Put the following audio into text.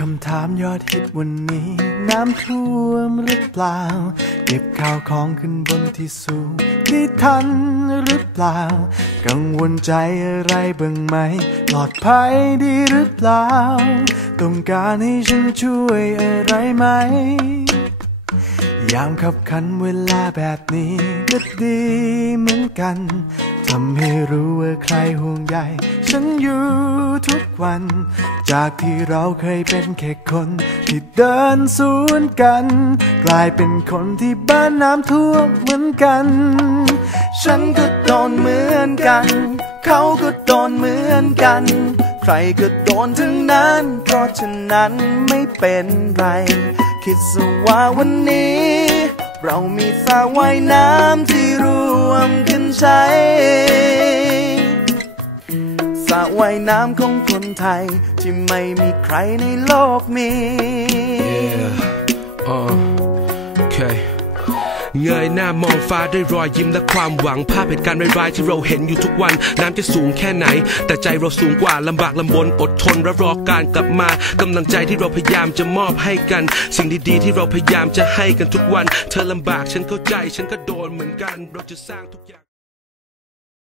คำถามยอดฮิตวันนี้ น้ำท่วมหรือเปล่า เก็บข้าวของขึ้นบนที่สูงที่ทันหรือเปล่า กังวลใจอะไรบ้างไหมปลอดภัยดีหรือเปล่า ต้องการให้ฉันช่วยอะไรไหม ยามขับขันเวลาแบบนี้ก็ดีเหมือนกัน ทำให้รู้ว่าใครห่วงใยฉันอยู่ทุกวัน จากที่เราเคยเป็นแค่คนที่เดินสวนกัน กลายเป็นคนที่บ้านน้ำท่วมเหมือนกัน ฉันก็โดนเหมือนกัน เขาก็โดนเหมือนกัน ใครก็โดนทั้งนั้น เพราะฉะนั้นไม่เป็นไร คิดซะว่าวันนี้ เรามีสระว่ายน้ำที่รวมกันใช้ ระว่ายน้ำของคนไทย ที่ไม่มีใครในโลกนี้ Yeah. Uh. Okay. เงยหน้ามองฟ้าด้วยรอยยิ้มและความหวังภาพเหตุการณ์ร้ายๆที่เราเห็นอยู่ทุกวัน น้ำจะสูงแค่ไหน แต่ใจเราสูงกว่าลำบากลำบนอดทนและรอการกลับมากำลังใจที่เราพยายามจะมอบให้กัน สิ่งดีๆที่เราพยายามจะให้กันทุกวัน เธอลำบากฉันเข้าใจฉันก็โดนเหมือนกัน เราจะสร้างทุกอย่าง